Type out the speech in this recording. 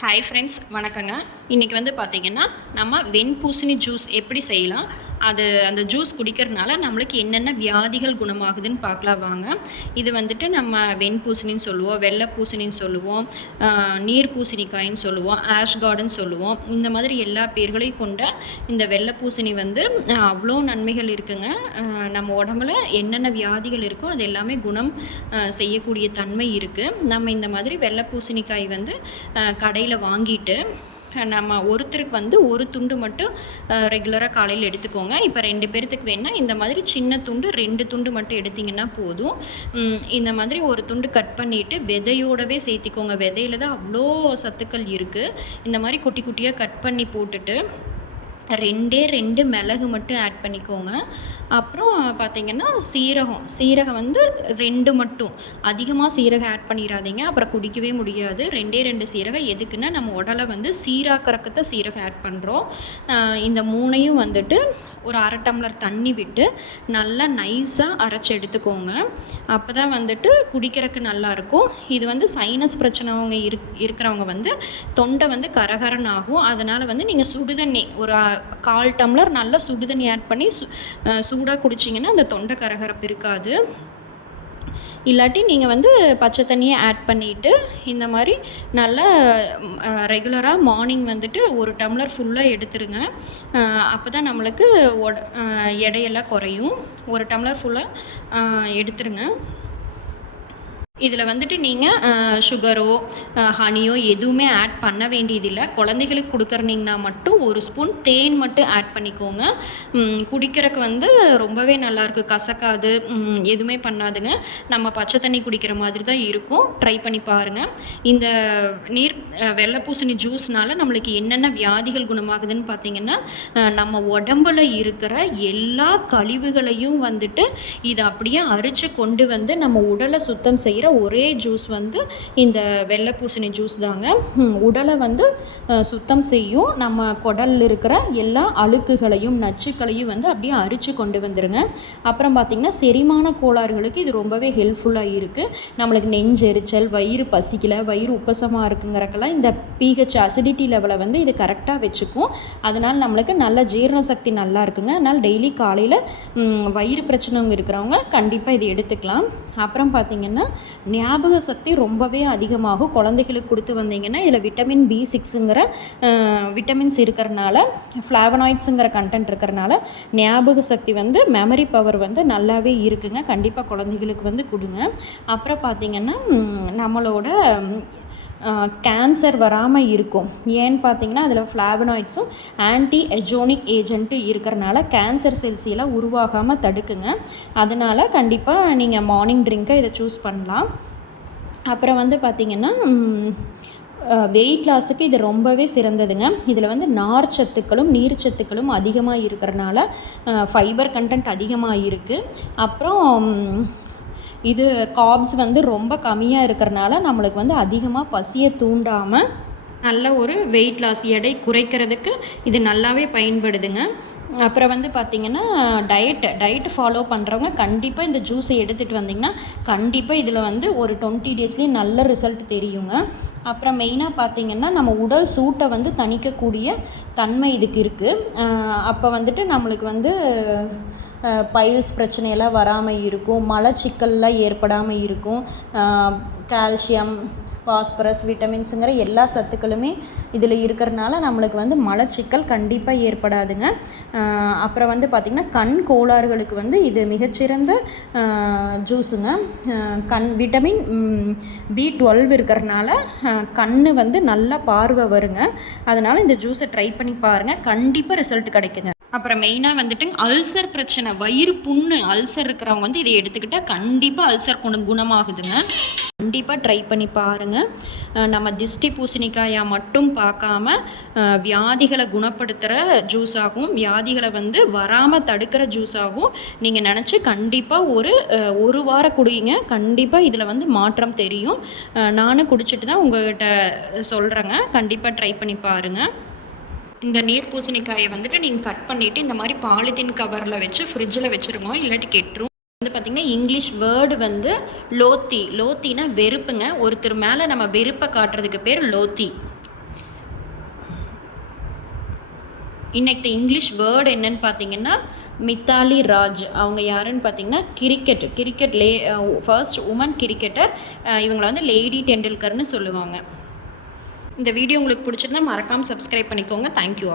Hi friends வணக்கங்க. இன்றைக்கி வந்து பார்த்திங்கன்னா நம்ம வெண்பூசணி ஜூஸ் எப்படி செய்யலாம்? அது அந்த ஜூஸ் குடிக்கிறதுனால நம்மளுக்கு என்னென்ன வியாதிகள் குணமாகுதுன்னு பார்க்கலாம் வாங்க. இது வந்துட்டு நம்ம வெண்பூசணின்னு சொல்லுவோம் வெள்ளை பூசணின்னு சொல்லுவோம் நீர் பூசணிக்காயின்னு சொல்லுவோம் ஆஷ் கார்டன் சொல்லுவோம். இந்த மாதிரி எல்லா பேர்களையும் கொண்ட இந்த வெள்ளை பூசணி வந்து அவ்வளோ நன்மைகள் இருக்குங்க. நம்ம உடம்புல என்னென்ன வியாதிகள் இருக்கோ அது எல்லாமே குணம் செய்யக்கூடிய தன்மை இருக்குது நம்ம இந்த மாதிரி வெள்ளை பூசணிக்காய் வந்து கடையில் வாங்கிட்டு நம்ம ஒருத்தருக்கு வந்து ஒரு துண்டு மட்டும் ரெகுலராக காலையில் எடுத்துக்கோங்க. இப்போ ரெண்டு பேர்த்துக்கு வேணால் இந்த மாதிரி சின்ன துண்டு ரெண்டு துண்டு மட்டும் எடுத்திங்கன்னா போதும். இந்த மாதிரி ஒரு துண்டு கட் பண்ணிவிட்டு விதையோடவே சேர்த்திக்கோங்க. விதையில தான் அவ்வளோ சத்துக்கள் இருக்குது இந்த மாதிரி குட்டி குட்டியாக கட் பண்ணி போட்டுட்டு ரெண்டே ரெண்டு மிளகு மட்டும் ஆட் பண்ணிக்கோங்க. அப்புறம் பார்த்திங்கன்னா சீரகம். சீரகம் வந்து ரெண்டு மட்டும். அதிகமாக சீரகம் ஆட் பண்ணிடாதீங்க. அப்புறம் குடிக்கவே முடியாது. ரெண்டே ரெண்டு சீரகம். எதுக்குன்னா நம்ம உடலை வந்து சீராக்கிறக்கு தான் சீரகம் ஆட் பண்ணுறோம் இந்த மூணையும் வந்துட்டு ஒரு அரை டம்ளர் தண்ணி விட்டு நல்லா நைஸாக அரைச்சி எடுத்துக்கோங்க. அப்போ தான் வந்துட்டு குடிக்கிறதுக்கு நல்லாயிருக்கும் இது வந்து சைனஸ் பிரச்சனைவங்க இருக் இருக்கிறவங்க வந்து தொண்டை வந்து கரகரன் ஆகும் அதனால் வந்து நீங்கள் சுடுதண்ணி ஒரு கால் டம்ளர் நல்லா சுடுதண்ணி ஆட் பண்ணி சு சூடாக குடிச்சிங்கன்னா அந்த தொண்டை கரகரப்பு இருக்காது. இல்லாட்டி நீங்கள் வந்து பச்சை தண்ணியை ஆட் பண்ணிவிட்டு இந்த மாதிரி நல்லா ரெகுலராக மார்னிங் வந்துட்டு ஒரு டம்ளர் ஃபுல்லாக எடுத்துருங்க. அப்போ தான் நம்மளுக்கு ஒட எடையெல்லாம் குறையும். ஒரு டம்ளர் ஃபுல்லாக எடுத்துருங்க. இதில் வந்துட்டு நீங்கள் சுகரோ ஹனியோ எதுவுமே ஆட் பண்ண வேண்டியதில்லை. குழந்தைகளுக்கு கொடுக்குறீங்கன்னா மட்டும் ஒரு ஸ்பூன் தேன் மட்டும் ஆட் பண்ணிக்கோங்க. குடிக்கிறக்கு குடிக்கிறதுக்கு வந்து ரொம்பவே நல்லாயிருக்கு. கசக்காது எதுவுமே பண்ணாதுங்க. நம்ம பச்சை தண்ணி குடிக்கிற மாதிரி தான் இருக்கும். ட்ரை பண்ணி பாருங்கள் இந்த நீர் வெள்ளை பூசணி ஜூஸ்னால் நம்மளுக்கு என்னென்ன வியாதிகள் குணமாகுதுன்னு பார்த்தீங்கன்னா நம்ம உடம்புல இருக்கிற எல்லா கழிவுகளையும் வந்துட்டு இதை அப்படியே அரித்து கொண்டு வந்து நம்ம உடலை சுத்தம் செய்கிற ஒரே ஜூஸ் வந்து இந்த வெள்ளை பூசணி ஜூஸ் தாங்க. உடலை வந்து சுத்தம் செய்யும். நம்ம குடலில் இருக்கிற எல்லா அழுக்குகளையும் நச்சுக்களையும் வந்து அப்படியே அரிச்சு கொண்டு வந்துருங்க. அப்புறம் பார்த்திங்கன்னா செரிமான கோளாறுகளுக்கு இது ரொம்பவே ஹெல்ப்ஃபுல்லாக இருக்குது நம்மளுக்கு நெஞ்செரிச்சல் வயிறு பசிக்கலை வயிறு உப்பசமாக இருக்குங்கிறக்கெல்லாம் இந்த பிஹெச் அசிடிட்டி லெவலை வந்து இது கரெக்டாக வச்சுக்கும். அதனால் நம்மளுக்கு நல்ல ஜீரண சக்தி நல்லா இருக்குங்க. அதனால் டெய்லி காலையில் வயிறு பிரச்சனைங்க இருக்கிறவங்க கண்டிப்பாக இது எடுத்துக்கலாம். அப்புறம் பார்த்திங்கன்னா ஞாபக சக்தி ரொம்பவே அதிகமாகும். குழந்தைகளுக்கு கொடுத்து வந்தீங்கன்னா இதில் விட்டமின் பி சிக்ஸுங்கிற விட்டமின்ஸ் இருக்கிறனால ஃப்ளாவனாய்ட்ஸுங்கிற கண்டென்ட் இருக்கிறனால ஞாபக சக்தி வந்து மெமரி பவர் வந்து நல்லாவே இருக்குங்க. கண்டிப்பாக குழந்தைகளுக்கு வந்து கொடுங்க. அப்புறம் பார்த்திங்கன்னா நம்மளோட கேன்சர் வராமல் இருக்கும். ஏன்னு பார்த்தீங்கன்னா அதில் ஃப்ளாவனாய்ட்ஸும் ஆன்டி எஜோனிக் ஏஜென்ட்டு இருக்கிறனால கேன்சர் செல்ஸ் எல்லாம் உருவாகாமல் தடுக்குங்க. அதனால் கண்டிப்பாக நீங்கள் மார்னிங் ட்ரிங்க்கை இதை சூஸ் பண்ணலாம். அப்புறம் வந்து பார்த்திங்கன்னா வெயிட் லாஸுக்கு இது ரொம்பவே சிறந்ததுங்க. இதில் வந்து நார் சத்துக்களும் நீர் சத்துக்களும் அதிகமாக இருக்கிறனால ஃபைபர் கண்டென்ட் அதிகமாக இருக்குது அப்புறம் இது காப்ஸ் வந்து ரொம்ப கம்மியாக இருக்கிறனால நம்மளுக்கு வந்து அதிகமாக பசியை தூண்டாமல் நல்ல ஒரு வெயிட் லாஸ் எடை குறைக்கிறதுக்கு இது நல்லாவே பயன்படுதுங்க. அப்புறம் வந்து பார்த்திங்கன்னா டயட்டு டயட் ஃபாலோ பண்ணுறவங்க கண்டிப்பாக இந்த ஜூஸை எடுத்துகிட்டு வந்தீங்கன்னா கண்டிப்பாக இதில் வந்து ஒரு டுவெண்ட்டி டேஸ்லேயே நல்ல ரிசல்ட் தெரியுங்க. அப்புறம் மெயினாக பார்த்திங்கன்னா நம்ம உடல் சூட்டை வந்து தணிக்கக்கூடிய தன்மை இதுக்கு இருக்குது அப்போ வந்துட்டு நம்மளுக்கு வந்து பைல்ஸ் பிரச்சனையெல்லாம் வராமல் இருக்கும் மலச்சிக்கல்லாம் ஏற்படாமல் இருக்கும். கால்சியம் பாஸ்பரஸ் விட்டமின்ஸுங்கிற எல்லா சத்துக்களுமே இதில் இருக்கிறனால நம்மளுக்கு வந்து மலச்சிக்கல் கண்டிப்பாக ஏற்படாதுங்க. அப்புறம் வந்து பார்த்திங்கன்னா கண் கோளாறுகளுக்கு வந்து இது மிகச்சிறந்த ஜூஸுங்க. கண் விட்டமின் பி டுவெல் இருக்கிறனால கண் வந்து நல்லா பார்வை வருங்க. அதனால் இந்த ஜூஸை ட்ரை பண்ணி பாருங்கள் கண்டிப்பாக ரிசல்ட் கிடைக்குங்க. அப்புறம் மெயினாக வந்துட்டு அல்சர் பிரச்சனை வயிறு புண்ணு அல்சர் இருக்கிறவங்க வந்து இதை எடுத்துக்கிட்டால் கண்டிப்பாக அல்சர் குண குணமாகுதுங்க. கண்டிப்பாக ட்ரை பண்ணி பாருங்கள் நம்ம திஷ்டி பூசணிக்காயாக மட்டும் பார்க்காம வியாதிகளை குணப்படுத்துகிற ஜூஸாகவும் வியாதிகளை வந்து வராமல் தடுக்கிற ஜூஸாகவும் நீங்கள் நினச்சி கண்டிப்பாக ஒரு ஒரு வாரம் குடிங்க. கண்டிப்பாக இதில் வந்து மாற்றம் தெரியும். நானும் குடிச்சிட்டு தான் உங்கள்கிட்ட சொல்கிறேங்க கண்டிப்பாக ட்ரை பண்ணி பாருங்கள் இந்த நீர் பூசணிக்காயை வந்துட்டு நீங்கள் கட் பண்ணிவிட்டு இந்த மாதிரி பாலித்தீன் கவரில் வச்சு ஃப்ரிட்ஜில் வச்சுருங்க. இல்லாட்டி கெட்டுரும். வந்து பார்த்திங்கன்னா இங்கிலீஷ் வேர்டு வந்து லோத்தி லோத்தினா வெறுப்புங்க. ஒருத்தர் மேலே நம்ம வெறுப்பை காட்டுறதுக்கு பேர் லோத்தி இன்னைக்கு இங்கிலீஷ் வேர்டு என்னன்னு பார்த்தீங்கன்னா மித்தாலி ராஜ். அவங்க யாருன்னு பார்த்தீங்கன்னா கிரிக்கெட் கிரிக்கெட் லே ஃபர்ஸ்ட் உமன் கிரிக்கெட்டர் இவங்களை வந்து லேடி டெண்டுல்கர்னு சொல்லுவாங்க. இந்த வீடியோ உங்களுக்கு பிடிச்சிருந்தா மறக்காமல் சப்ஸ்கிரைப் பண்ணிக்கோங்க. Thank you all